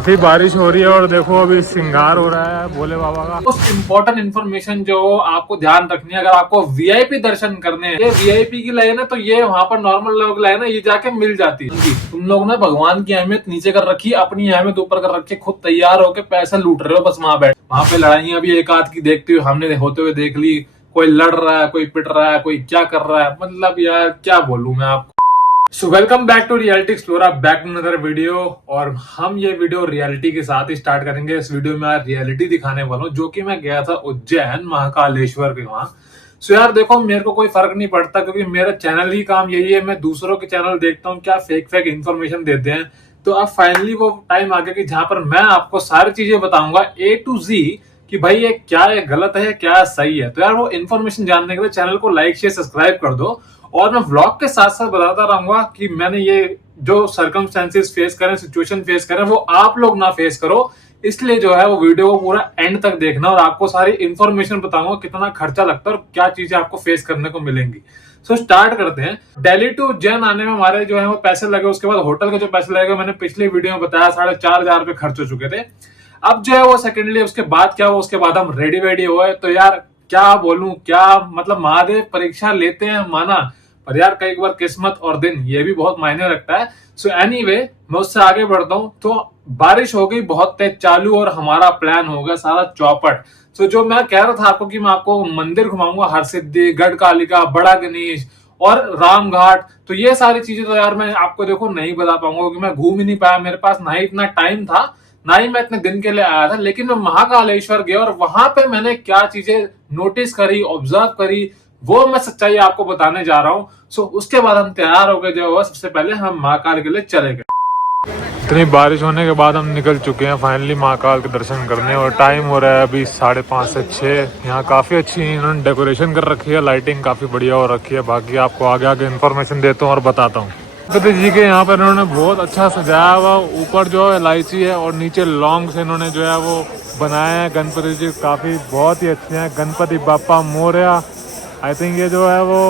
काफी बारिश हो रही है और देखो अभी श्रृंगार हो रहा है भोले बाबा का। मोस्ट इम्पोर्टेंट इन्फॉर्मेशन जो आपको ध्यान रखनी है, अगर आपको वीआईपी दर्शन करने हैं, ये वीआईपी की लाइन है तो ये वहां पर नॉर्मल लोगों की लाइन है, ये जाके मिल जाती है। तुम लोग ने भगवान की अहमियत नीचे कर रखी, अपनी अहमियत ऊपर कर रखी, खुद तैयार होकर पैसे लूट रहे हो बस वहां बैठ। वहां पे लड़ाइयां भी एक आध की देखते हुए हमने होते हुए देख ली, कोई लड़ रहा है, कोई पिट रहा है, कोई क्या कर रहा है, मतलब यार क्या बोलूं मैं आपको। So welcome back to reality explorer, back to another video. और हम ये वीडियो रियलिटी के साथ ही स्टार्ट करेंगे। इस वीडियो में आज रियलिटी दिखाने वाला हूँ, जो कि मैं गया था उज्जैन महाकालेश्वर के वहां। सो यार देखो, मेरे को कोई फर्क नहीं पड़ता क्योंकि मेरा चैनल ही काम यही है, मैं दूसरों के चैनल देखता हूँ क्या फेक इन्फॉर्मेशन देते हैं। तो अब फाइनली वो टाइम आ गया कि जहां पर मैं आपको सारी चीजें बताऊंगा A to Z कि भाई ये क्या है, गलत है, क्या सही है। तो यार वो इन्फॉर्मेशन जानने के लिए चैनल को लाइक शेयर सब्सक्राइब कर दो। और मैं व्लॉग के साथ साथ बताता रहूंगा कि मैंने ये जो सर्कमस्टेंसेस फेस करें, सिचुएशन फेस करें, वो आप लोग ना फेस करो। इसलिए जो है वो वीडियो को पूरा एंड तक देखना और आपको सारी इन्फॉर्मेशन बताऊंगा कितना खर्चा लगता है और क्या चीजें आपको फेस करने को मिलेंगी। सो स्टार्ट करते हैं। दिल्ली टू उज्जैन आने में हमारे जो है वो पैसे लगे, उसके बाद होटल के जो पैसे लगे मैंने पिछले वीडियो में बताया, 4,500 रुपए खर्च हो चुके थे। अब जो है वो सेकेंडली उसके बाद क्या हुआ, उसके बाद हम रेडी वेडी हुए। तो यार क्या बोलूं, क्या मतलब महादेव परीक्षा लेते हैं माना, पर यार कई बार किस्मत और दिन ये भी बहुत मायने रखता है। सो एनीवे, मैं उससे आगे बढ़ता हूँ। तो बारिश हो गई बहुत तेज चालू और हमारा प्लान हो गया सारा चौपट। सो जो मैं कह रहा था आपको कि मैं आपको मंदिर घुमाऊंगा, हरसिद्धि, गढ़कालिका, बड़ा गणेश और रामघाट, तो ये सारी चीजें तो यार मैं आपको देखो नहीं बता पाऊंगा क्योंकि मैं घूम ही नहीं पाया, मेरे पास ना ही इतना टाइम था, ना ही मैं इतने दिन के लिए आया था। लेकिन मैं महाकालेश्वर गया और वहां पे मैंने क्या चीजें नोटिस करी, ऑब्जर्व करी, वो मैं सच्चाई आपको बताने जा रहा हूँ। सो उसके बाद हम तैयार हो गए, जो हुआ सबसे पहले हम महाकाल के लिए चले गए। इतनी बारिश होने के बाद हम निकल चुके हैं फाइनली महाकाल के दर्शन करने और टाइम हो रहा है अभी 5:30 से 6। यहाँ काफी अच्छी इन्होंने डेकोरेशन कर रखी है, लाइटिंग काफी बढ़िया हो रखी है। बाकी आपको आगे आगे इन्फॉर्मेशन देता हूँ और बताता हूँ। गणपति जी के यहाँ पर इन्होंने बहुत अच्छा सजाया हुआ, ऊपर जो है इलायची है और नीचे लौंग से इन्होंने जो है वो बनाया है। गणपति जी काफी बहुत ही अच्छे हैं। गणपति बाप्पा मोरया। आई थिंक ये जो है वो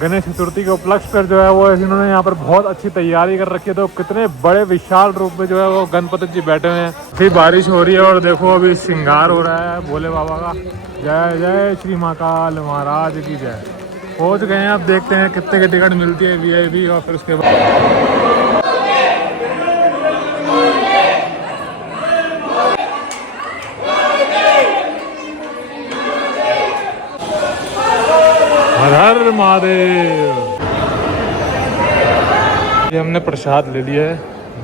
गणेश चतुर्थी के उपलक्ष्य पर जो है वो इन्होंने यहाँ पर बहुत अच्छी तैयारी कर रखी है। तो कितने बड़े विशाल रूप में जो है वो गणपति जी बैठे हुए हैं। काफी बारिश हो रही है और देखो अभी श्रृंगार हो रहा है भोले बाबा का। जय जय श्री महाकाल महाराज की जय। पहुंच गए हैं, अब देखते हैं कितने की टिकट मिलती है वीआईपी और फिर उसके बाद हर हर महादेव। ये हमने प्रसाद ले लिया है।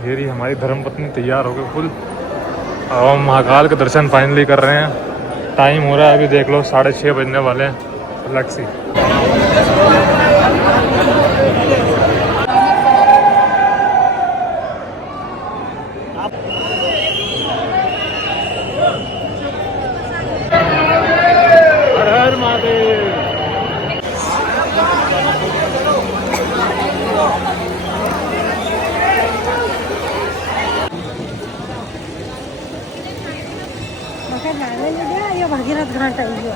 ये रही हमारी धर्मपत्नी तैयार हो गई फुल। अब हम महाकाल के दर्शन फाइनली कर रहे हैं। टाइम हो रहा है अभी देख लो 6:30 बजने वाले हैं। अलग सी हर हर महादेव। भागीरथ घाट आहे।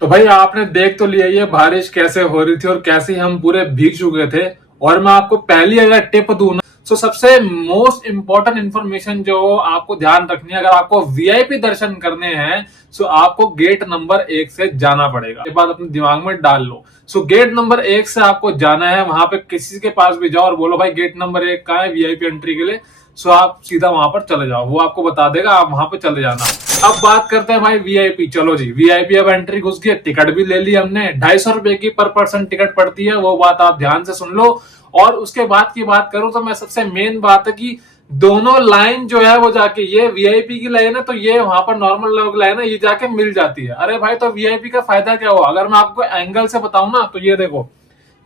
तो भाई आपने देख तो लिया ये बारिश कैसे हो रही थी और कैसे हम पूरे भीग चुके थे। और मैं आपको पहली अगर टिप दूं ना, तो सबसे मोस्ट इम्पोर्टेंट इन्फॉर्मेशन जो आपको ध्यान रखनी है, अगर आपको वीआईपी दर्शन करने हैं तो आपको गेट नंबर 1 से जाना पड़ेगा। ये बात अपने दिमाग में डाल लो। सो गेट नंबर 1 से आपको जाना है। वहां पे किसी के पास भी जाओ और बोलो भाई गेट नंबर 1 कहाँ है वीआईपी एंट्री के लिए, सो आप सीधा वहां पर चले जाओ, वो आपको बता देगा, आप वहां पे चले जाना। अब बात करते हैं भाई वीआईपी। चलो जी, वीआईपी अब एंट्री घुस गई, टिकट भी ले ली हमने। 250 रुपए की पर पर्सन टिकट पड़ती है, वो बात आप ध्यान से सुन लो। और उसके बाद की बात करूं तो मैं सबसे मेन बात है कि दोनों लाइन जो है वो जाके, ये वीआईपी की लाइन है तो ये वहां पर नॉर्मल लोग लाइन है, ये जाके मिल जाती है। अरे भाई तो वीआईपी का फायदा क्या हुआ, अगर मैं आपको एंगल से बताऊं ना, तो ये देखो,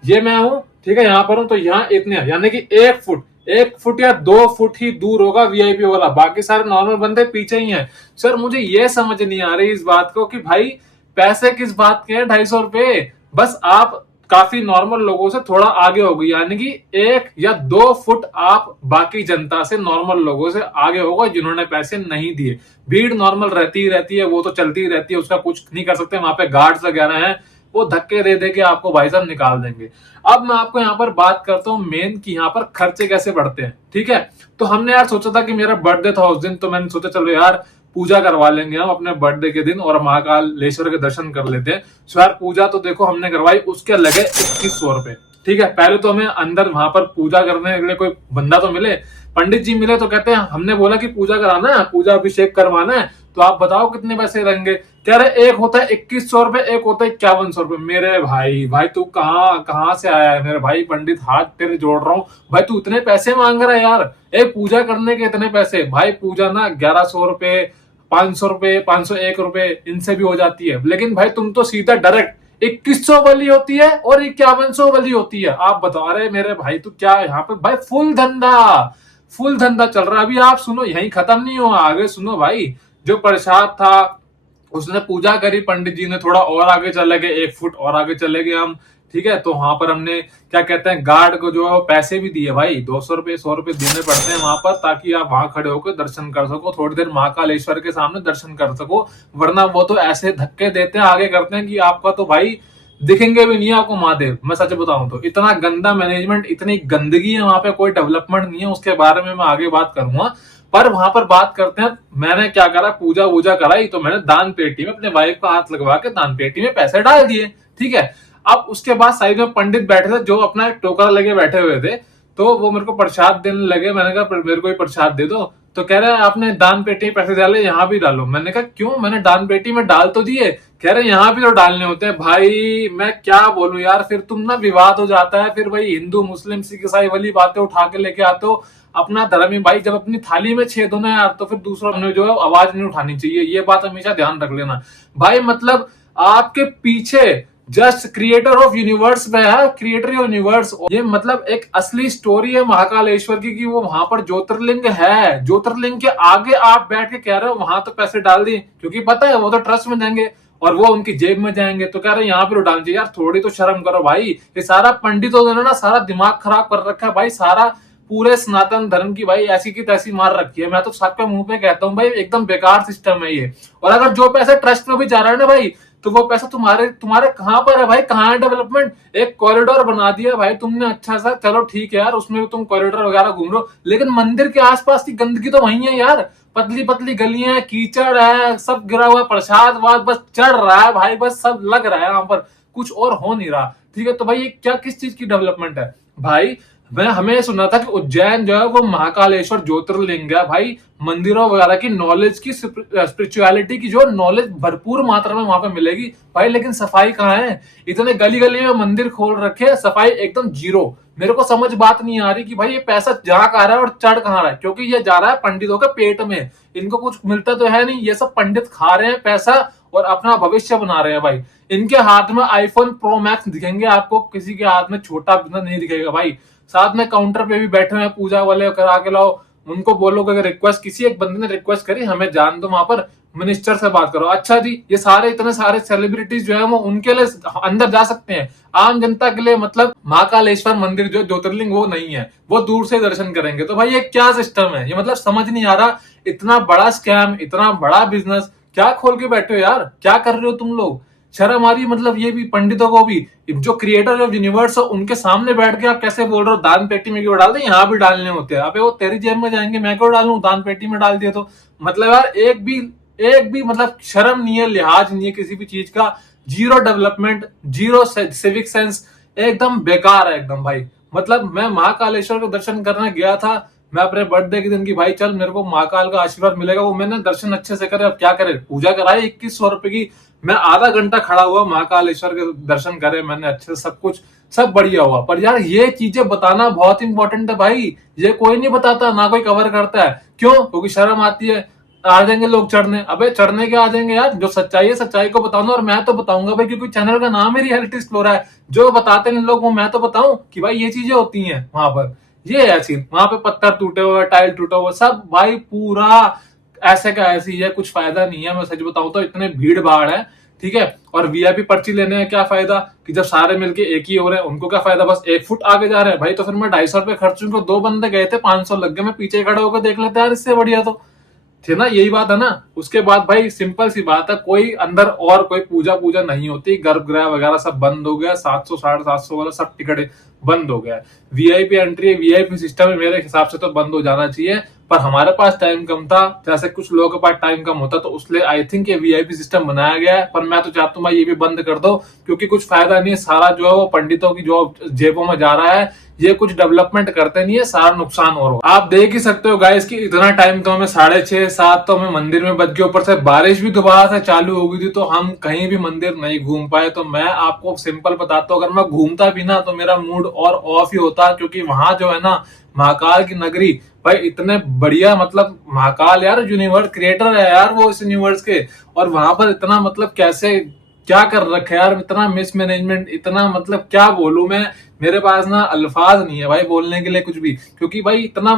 ये मैं हूं, ठीक है, यहाँ पर हूं, तो यहाँ इतने यानी कि 1 फुट या 2 फुट ही दूर होगा वीआईपी वाला, बाकी सारे नॉर्मल बंदे पीछे ही हैं। सर मुझे ये समझ नहीं आ रही इस बात को कि भाई पैसे किस बात के हैं 250 रुपए, बस आप काफी नॉर्मल लोगों से थोड़ा आगे हो गई, यानी कि 1 या 2 फुट आप बाकी जनता से, नॉर्मल लोगों से आगे होगा जिन्होंने पैसे नहीं दिए। भीड़ नॉर्मल रहती ही रहती है, वो तो चलती ही रहती है, उसका कुछ नहीं कर सकते। वहां पे गार्ड्स वगैरह हैं, वो धक्के दे दे के आपको भाई साहब निकाल देंगे। अब मैं आपको यहाँ पर बात करता हूँ मेन कि यहाँ पर खर्चे कैसे बढ़ते हैं, ठीक है। तो हमने यार सोचा था कि मेरा बर्थडे था उस दिन, तो मैंने सोचा चलो यार पूजा करवा लेंगे हम अपने बर्थडे के दिन और महाकालेश्वर के दर्शन कर लेते हैं। सो यार पूजा तो देखो हमने करवाई, उसके लगे 2100 रुपए, ठीक है। पहले तो हमें अंदर वहां पर पूजा करने के लिए कोई बंदा तो मिले, पंडित जी मिले, तो कहते हैं हमने बोला कि पूजा कराना है, पूजा अभिषेक करवाना है, तो आप बताओ कितने पैसे लगेंगे। कह रहे एक होता है 2100 रुपए, एक होता है 5100 रुपए। मेरे भाई तू कहाँ से आया है मेरे भाई, पंडित हाथ तेरे जोड़ रहा हूँ भाई, तू इतने पैसे मांग रहा है यार, एक पूजा करने के इतने पैसे। भाई पूजा ना 1100 रुपए, 500 रुपए, 501 रुपए इनसे भी हो जाती है, लेकिन भाई तुम तो सीधा डायरेक्ट 2100 वाली होती है और 5100 वाली होती है। आप बताओ, अरे मेरे भाई तू क्या यहाँ पे भाई फुल धंधा चल रहा है। अभी आप सुनो, यही खत्म नहीं हुआ, आगे सुनो भाई। जो प्रसाद था उसने पूजा करी, पंडित जी ने थोड़ा और आगे चले गए, 1 फुट और आगे चले गए हम, ठीक है। तो वहां पर हमने क्या कहते हैं गार्ड को जो है पैसे भी दिए भाई, 200 रुपए 100 रुपए देने पड़ते हैं वहां पर, ताकि आप वहां खड़े होकर दर्शन कर सको, थोड़ी देर महाकालेश्वर के सामने दर्शन कर सको। वरना वो तो ऐसे धक्के देते हैं, आगे करते हैं कि आपका तो भाई दिखेंगे भी नहीं आपको महादेव। मैं सच बताऊं तो इतना गंदा मैनेजमेंट, इतनी गंदगी है वहां पे, कोई डेवलपमेंट नहीं है। उसके बारे में मैं आगे बात करूंगा, पर वहां पर बात करते हैं मैंने क्या करा। पूजा वूजा कराई तो मैंने दान पेटी में अपने वाइफ का हाथ लगवा के दान पेटी में पैसे डाल दिए, ठीक है। अब उसके बाद साइड में पंडित बैठे थे जो अपना टोकरा लेके बैठे हुए थे, तो वो मेरे को प्रसाद देने लगे। मैंने कहा मेरे को ही प्रसाद दे दो, तो कह रहे हैं आपने दान पेटी में पैसे डाले, यहाँ भी डालो। मैंने कहा क्यों, मैंने दान पेटी में डाल तो दिए। कह रहे यहाँ भी तो डालने होते हैं। भाई मैं क्या बोलूं यार, फिर तुम ना विवाद हो जाता है, फिर भाई हिंदू मुस्लिम सिख ईसाई वाली बातें उठा के लेके आते हो। अपना धर्म ही भाई, जब अपनी थाली में छेद होना है यार, तो फिर दूसरों ने जो है आवाज नहीं उठानी चाहिए। ये बात हमेशा ध्यान रख लेना भाई। मतलब आपके पीछे जस्ट क्रिएटर ऑफ यूनिवर्स में है, क्रिएटर यूनिवर्स। ये मतलब एक असली स्टोरी है महाकालेश्वर की, कि वो वहां पर ज्योतिर्लिंग है, ज्योतिर्लिंग के आगे आप बैठ के कह रहे हो वहां तो पैसे डाल दिए, क्योंकि पता है वो तो ट्रस्ट में जाएंगे और वो उनकी जेब में जाएंगे, तो कह रहे हैं यहाँ पे डाल चाहिए। यार थोड़ी तो शर्म करो भाई। ये सारा पंडितों ने ना सारा दिमाग खराब कर रखा है भाई, सारा पूरे सनातन धर्म की भाई ऐसी की तैसी मार रखी है। मैं तो सबके मुंह पे कहता हूँ भाई, एकदम बेकार सिस्टम है ये। और अगर जो पैसे ट्रस्ट में भी जा रहा है ना भाई, तो वो पैसा तुम्हारे कहाँ पर है भाई, कहाँ है डेवलपमेंट। एक कॉरिडोर बना दिया भाई तुमने अच्छा सा, चलो ठीक है यार, उसमें भी तुम कॉरिडोर वगैरह घूम रहे हो, लेकिन मंदिर के आसपास की गंदगी तो वही है यार। पतली पतली गलियां, कीचड़ है, सब गिरा हुआ, प्रसाद वाद बस चढ़ रहा है भाई, बस सब लग रहा है यहाँ पर, कुछ और हो नहीं रहा, ठीक है। तो भाई ये क्या किस चीज की डेवलपमेंट है भाई। मैं हमें सुना था कि उज्जैन जो है वो महाकालेश्वर ज्योतिर्लिंग है भाई, मंदिरों वगैरह की नॉलेज की, स्पिरिचुअलिटी की जो नॉलेज भरपूर मात्रा में वहां पे मिलेगी भाई। लेकिन सफाई कहाँ है, इतने गली गली में मंदिर खोल रखे, सफाई एकदम जीरो। मेरे को समझ बात नहीं आ रही कि भाई ये पैसा जा कहाँ रहा है और चढ़ कहाँ रहा है, क्योंकि ये जा रहा है पंडितों के पेट में, इनको कुछ मिलता तो है नहीं। ये सब पंडित खा रहे हैं पैसा और अपना भविष्य बना रहे हैं भाई। इनके हाथ में आईफोन प्रो मैक्स दिखेंगे आपको, किसी के हाथ में छोटा बिजनेस नहीं दिखेगा भाई। साथ में काउंटर पे भी बैठे हुए पूजा वाले, करा के लाओ, उनको बोलो कि रिक्वेस्ट, किसी एक बंदे ने रिक्वेस्ट करी हमें जान दो वहां पर, मिनिस्टर से बात करो। अच्छा जी, ये सारे इतने सारे सेलिब्रिटीज जो है वो उनके लिए अंदर जा सकते हैं, आम जनता के लिए मतलब महाकालेश्वर मंदिर जो ज्योतिर्लिंग वो नहीं है, वो दूर से दर्शन करेंगे। तो भाई ये क्या सिस्टम है, ये मतलब समझ नहीं आ रहा। इतना बड़ा स्कैम, इतना बड़ा बिजनेस क्या खोल के बैठे हो यार, क्या कर रहे हो तुम लोग। शर्म आ रही, मतलब ये भी पंडितों को भी, जो क्रिएटर ऑफ यूनिवर्स है उनके सामने बैठ के आप कैसे बोल रहे हो दान पेटी में क्यों डाल दे, यहाँ भी डालने होते हैं। अबे वो तेरी जेब में जाएंगे, मैं क्यों डालूं, दान पेटी में डाल दिया तो। मतलब यार एक भी मतलब शर्म नहीं है, लिहाज नहीं है किसी भी चीज का, zero development, zero civic sense, एकदम बेकार है एकदम भाई। मतलब मैं महाकालेश्वर के दर्शन करने गया था, मैं अपने बर्थडे के दिन की भाई चल मेरे को महाकाल का आशीर्वाद मिलेगा, वो मैंने दर्शन अच्छे से करे। अब क्या करे, पूजा कराई 2100 रुपए की, मैं आधा घंटा खड़ा हुआ, महाकालेश्वर के दर्शन करे मैंने अच्छे से, सब कुछ सब बढ़िया हुआ। पर यार ये चीजें बताना बहुत इंपॉर्टेंट है भाई, ये कोई नहीं बताता, ना कोई कवर करता है। क्यों, क्योंकि शर्म आती है। आ जाएंगे लोग चढ़ने, अबे चढ़ने के आ जाएंगे यार, जो सच्चाई है सच्चाई को बताऊंगा, और मैं तो बताऊंगा भाई, क्योंकि चैनल का नाम ही रियलिटी एक्सप्लोरर है। जो बताते हैं लोग वो मैं तो बताऊं कि भाई ये चीजें होती हैं वहां पर, ये है सीन। वहां पे पत्थर टूटे हुए, टाइल टूटा हुआ, सब भाई पूरा ऐसे का ऐसी है, कुछ फायदा नहीं है। मैं सच बताऊं तो इतने भीड़ भाड़ है, ठीक है। और वीआईपी पर्ची लेने का क्या फायदा, कि जब सारे मिलके एक ही हो रहे हैं, उनको क्या फायदा, बस 1 फुट आगे जा रहे हैं भाई। तो फिर मैं 250 रुपए खर्चूंगा, 2 बंदे गए थे 500 लग गए, मैं पीछे खड़े होकर देख लेते यार, इससे बढ़िया थे ना, यही बात है ना। उसके बाद भाई सिंपल सी बात है, कोई अंदर और कोई पूजा नहीं होती, गर्भगृह वगैरह सब बंद हो गया, 700 750 वाला सब टिकट बंद हो गया। वीआईपी एंट्री, वीआईपी सिस्टम मेरे हिसाब से तो बंद हो जाना चाहिए, पर हमारे पास टाइम कम था, जैसे कुछ लोगों के पास टाइम कम होता, तो इसलिए आई थिंक ये वीआईपी सिस्टम बनाया गया है। पर मैं तो चाहता हूँ भाई ये भी बंद कर दो, क्योंकि कुछ फायदा नहीं है, सारा जो है वो पंडितों की जो जेबों में जा रहा है, ये कुछ डेवलपमेंट करते नहीं है, सारा नुकसान और आप देख ही सकते हो गाइस कि इतना टाइम तो हमें 6:30 7 तो हमें मंदिर में बच गया, ऊपर से बारिश भी दोबारा से चालू हो गई थी, तो हम कहीं भी मंदिर नहीं घूम पाए। तो मैं आपको सिंपल बताता हूँ, अगर मैं घूमता भी ना तो मेरा मूड और ऑफ ही होता, क्योंकि वहां जो है ना महाकाल की नगरी भाई इतने बढ़िया, मतलब महाकाल यार यूनिवर्स क्रिएटर है यार वो इस यूनिवर्स के, और वहां पर इतना मतलब कैसे क्या कर रखे यार, इतना मिसमैनेजमेंट, इतना मतलब क्या बोलूं मैं, मेरे पास ना अल्फाज नहीं है भाई बोलने के लिए कुछ भी, क्योंकि भाई इतना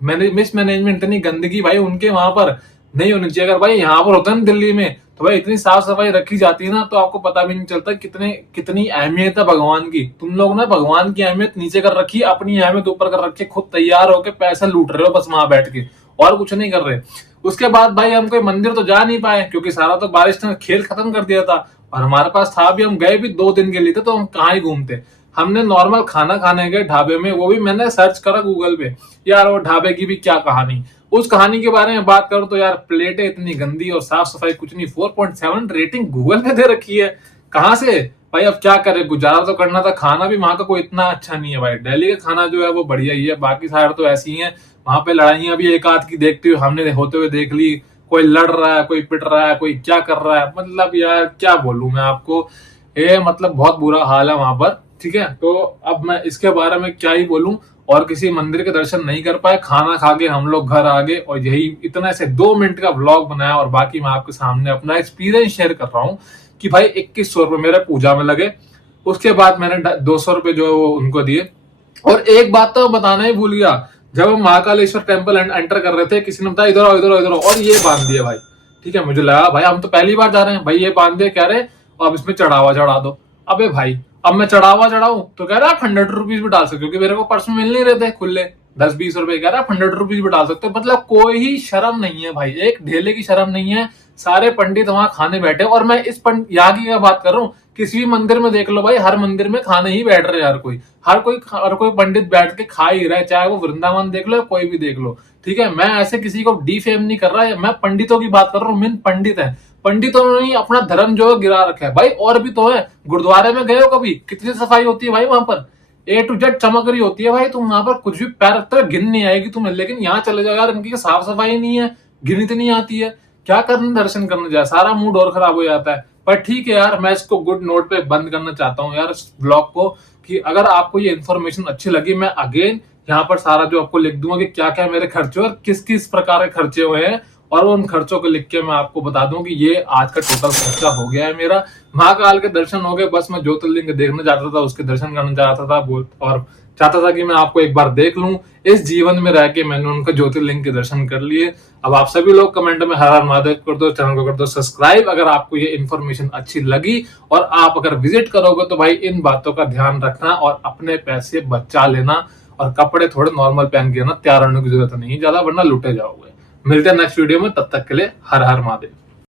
मिसमैनेजमेंट, इतनी गंदगी भाई उनके वहां पर नहीं होनी चाहिए। अगर भाई यहाँ पर होता है ना दिल्ली में, तो भाई इतनी साफ सफाई रखी जाती है ना, तो आपको पता भी नहीं चलता कितनी अहमियत है भगवान की। तुम लोग ना भगवान की अहमियत नीचे कर रखी है, अपनी अहमियत ऊपर कर रखी है, खुद तैयार होके पैसा लूट रहे हो बस वहां बैठ के, और कुछ नहीं कर रहे। उसके बाद भाई हम कोई मंदिर तो जा नहीं पाए, क्योंकि सारा तो बारिश ने खेल खत्म कर दिया था, और हमारे पास था भी, हम गए भी 2 दिन के लिए थे, तो हम कहाँ ही घूमते। हमने नॉर्मल खाना खाने गए ढाबे में, वो भी मैंने सर्च करा गूगल पे, यार वो ढाबे की भी क्या कहानी। उस कहानी के बारे में बात करूं तो यार प्लेटें इतनी गंदी और साफ सफाई कुछ नहीं, 4.7 रेटिंग गूगल पे दे रखी है। कहां से भाई, अब क्या करे, गुजारा तो करना था। खाना भी वहां का कोई इतना अच्छा नहीं है भाई, दिल्ली का खाना जो है वो बढ़िया ही है, बाकी सारे तो ऐसी हैं। वहां पे लड़ाइयां भी एक आध की देखते हुए हमने होते हुए देख ली, कोई लड़ रहा है, कोई पिट रहा है, कोई क्या कर रहा है, मतलब यार क्या बोलूं मैं आपको, ये मतलब बहुत बुरा हाल है वहां पर। ठीक है, तो अब मैं इसके बारे में क्या ही बोलूं, और किसी मंदिर के दर्शन नहीं कर पाए, खाना खा के हम लोग घर आ गए, और यही इतना से 2 मिनट का व्लॉग बनाया, और बाकी मैं आपके सामने अपना एक्सपीरियंस शेयर कर रहा हूँ कि भाई 2100 रुपए मेरे पूजा में लगे। उसके बाद मैंने 200 रुपए जो है वो उनको दिए। और एक बात तो बताना ही भूल गया, जब हम महाकालेश्वर टेम्पल एंटर कर रहे थे, किसी ने बताया इधर आओ इधर आओ इधर आओ, और ये बांध दिया भाई। ठीक है, मुझे लगा भाई हम तो पहली बार जा रहे हैं, भाई ये बांध दिया, कह रहे अब इसमें चढ़ावा चढ़ा दो। अबे भाई अब मैं चढ़ावा चढ़ाऊं तो कह रहा आप 100 रुपीज भी डाल सकते हो, क्योंकि मेरे को पर्स में मिल नहीं रहे थे खुले 10-20 रुपए, कह रहा आप 100 रुपीज भी डाल सकते हो। मतलब कोई ही शर्म नहीं है भाई, एक ढेले की शर्म नहीं है। सारे पंडित वहां खाने बैठे, और मैं इस यहाँ की क्या बात कर रहा हूँ, किसी भी मंदिर में देख लो भाई, हर मंदिर में खाने ही बैठ रहे हैं, हर कोई पंडित बैठ के खा ही रहा है, चाहे वो वृंदावन देख लो या कोई भी देख लो। ठीक है, मैं ऐसे किसी को डिफेम नहीं कर रहा है, मैं पंडितों की बात कर रहा हूँ, मेन पंडित है, पंडितों ने ही अपना धर्म जो है गिरा रखा है भाई। और भी तो है, गुरुद्वारे में गए हो कभी, कितनी सफाई होती है भाई वहां पर, A to Z चमक रही होती है भाई, तुम वहां पर कुछ भी पैर रखते हो गिन नहीं आएगी तुम्हें। लेकिन यहाँ चले जाओ यार, इनकी साफ सफाई नहीं है, गिनती नहीं आती है, क्या करने दर्शन करने जाए, सारा मूड और खराब हो जाता है। पर ठीक है यार, मैं इसको गुड नोट पे बंद करना चाहता हूँ यार इस ब्लॉग को, कि अगर आपको ये इन्फॉर्मेशन अच्छी लगी, मैं अगेन यहाँ पर सारा जो आपको लिख दूंगा कि क्या क्या मेरे खर्चे और किस किस प्रकार के खर्चे हुए हैं, और उन खर्चों को लिख के मैं आपको बता दूं कि ये आज का टोटल खर्चा हो गया है मेरा। महाकाल के दर्शन हो गए, बस मैं ज्योतिर्लिंग देखना चाहता था, उसके दर्शन करना चाहता था, और चाहता था कि मैं आपको एक बार देख लूं, इस जीवन में रह के मैंने उनका ज्योतिर्लिंग के दर्शन कर लिए। अब आप सभी लोग कमेंट में हर हर महादेव कर दो, चैनल को कर दो सब्सक्राइब अगर आपको ये इन्फॉर्मेशन अच्छी लगी, और आप अगर विजिट करोगे तो भाई इन बातों का ध्यान रखना, और अपने पैसे बचा लेना, और कपड़े थोड़े नॉर्मल पहन के ना, तैयार होने की जरूरत नहीं ज्यादा, वरना लुटे जाओगे। मिलते हैं नेक्स्ट वीडियो में, तब तक के लिए हर हर महादेव।